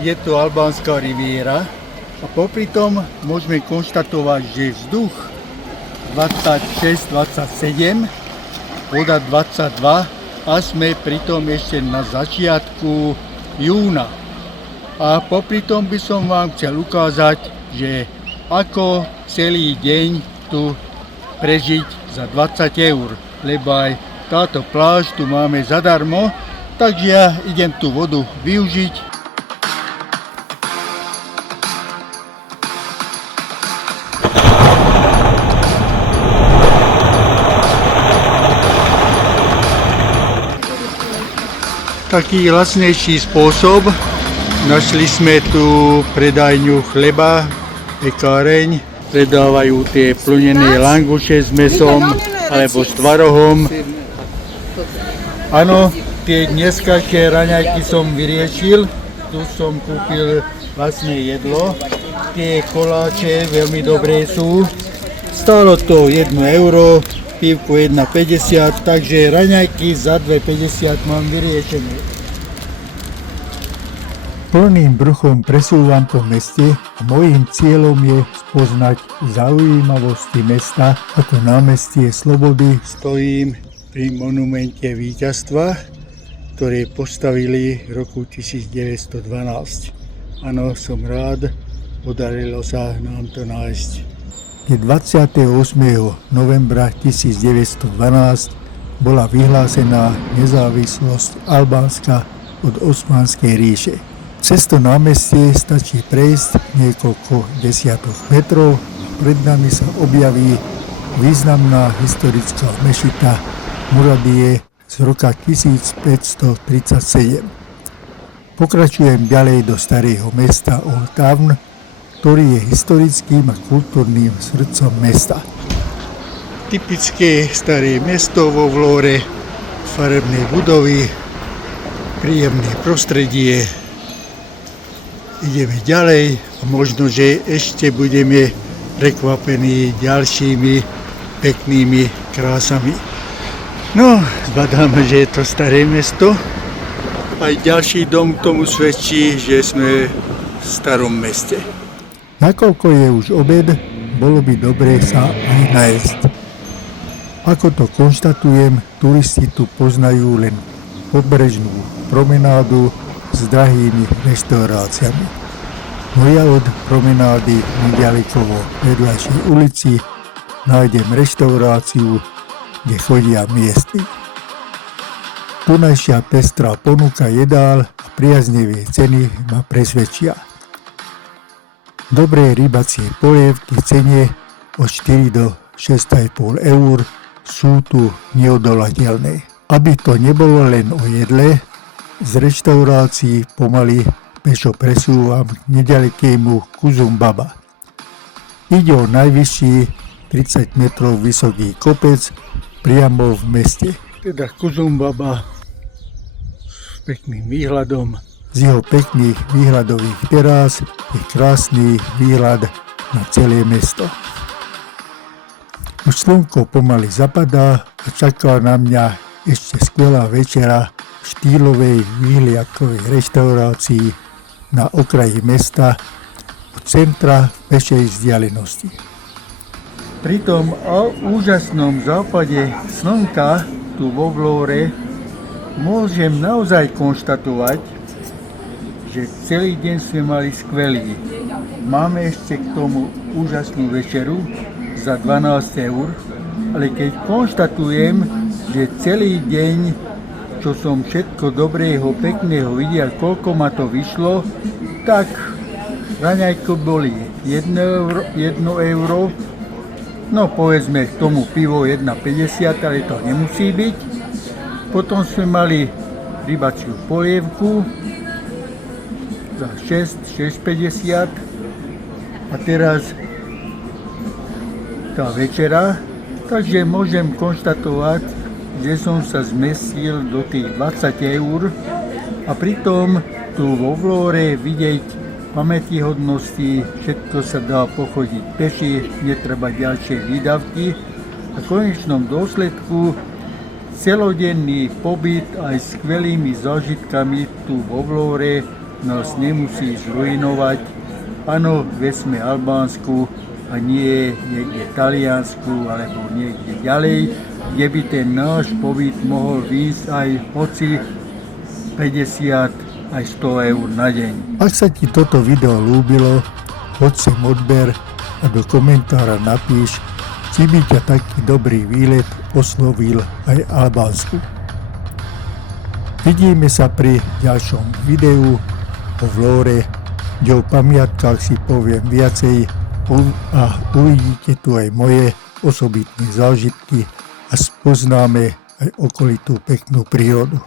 je to albánska riviera a popri tom môžeme konštatovať, že vzduch 26-27, voda 22 a sme pritom ešte na začiatku júna. A popri tom by som vám chcel ukázať, že ako celý deň tu prežiť za 20 eur, lebo aj táto pláž tu máme zadarmo, takže ja idem tú vodu využiť. Taký lacnejší spôsob. Našli sme tu predajňu chleba, pekáreň. Predávajú tie plnené languše s mäsom alebo s tvarohom. Áno, tie dneskašie raňajky som vyriešil. Tu som kúpil vlastne jedlo. Tie koláče veľmi dobré sú. Stálo to 1 euro. Pívku 1,50, takže raňajky za 2,50 mám vyriešené. Plným bruchom presúvam po meste a mojím cieľom je spoznať zaujímavosti mesta ako námestie Slobody. Stojím pri monumente víťazstva, ktoré postavili v roku 1912. Áno, som rád, podarilo sa nám to nájsť. 28. novembra 1912 bola vyhlásená nezávislosť Albánska od Osmanskej ríše. Cez to námestie stačí prejsť niekoľko desiatok metrov a pred nami sa objaví významná historická mešita Muradije z roka 1537. Pokračujem ďalej do starého mesta Old Town, ktorý je historickým a kultúrnym srdcom mesta. Typické staré mesto vo Vlore, farebné budovy, príjemné prostredie. Ideme ďalej a možno, že ešte budeme prekvapení ďalšími peknými krásami. No, zbadáme, že je to staré mesto. Aj ďalší dom k tomu svedčí, že sme v starom meste. Nakoľko je už obed, bolo by dobré sa aj najesť. Ako to konštatujem, turisti tu poznajú len pobrežnú promenádu s drahými reštauráciami. Ja od promenády neďaleko vo vedľajšej ulici nájdem reštauráciu, kde chodia miestni. Tunajšia pestrá ponuka jedál a priaznivé ceny ma presvedčia. Dobré rybacie polievky v cene od 4 do 6,5 eur sú tu neodolateľné. Aby to nebolo len o jedle, z reštaurácií pomaly pešo presúvam k nedalekému Kuzumbaba. Ide o najvyšší 30 metrov vysoký kopec priamo v meste. Teda Kuzumbaba s pekným výhľadom. Z jeho pekných výhľadových terás je krásny výhľad na celé mesto. Už slnko pomaly zapadá a čaká na mňa ešte skvelá večera v štýlovej výhliadkovej reštaurácii na okraji mesta od centra v pešej vzdialenosti. Pri tom úžasnom západe slnka tu vo Vlore môžem naozaj konštatovať, že celý deň sme mali skvelý. Máme ešte k tomu úžasnú večeru za 12 eur, ale keď konštatujem, že celý deň, čo som všetko dobrého, pekného videl, koľko ma to vyšlo, tak raňajko boli 1 euro, no povedzme k tomu pivo 1,50, ale to nemusí byť. Potom sme mali rybaciu polievku za 6,50 a teraz tá večera, takže môžem konštatovať, že som sa zmestil do tých 20 eur a pritom tu vo Vlore vidieť pamätihodnosti, všetko sa dá pochodiť peši, netreba ďalšie výdavky a v konečnom dôsledku celodenný pobyt aj s skvelými zážitkami tu vo Vlore nás nemusí zrujnovať. Áno, veď sme Albánsku a nie niekde Taliansku alebo niekde ďalej, kde by ten náš pobyt mohol výjsť aj hoci 50 aj 100 eur na deň. Ak sa ti toto video ľúbilo, hoď sem odber a do komentára napíš, či by ťa taký dobrý výlet oslovil aj Albánsku. Vidíme sa pri ďalšom videu o Vlore, kde o pamiatkách si poviem viacej a uvidíte tu aj moje osobitné zážitky a spoznáme aj okolitú peknú prírodu.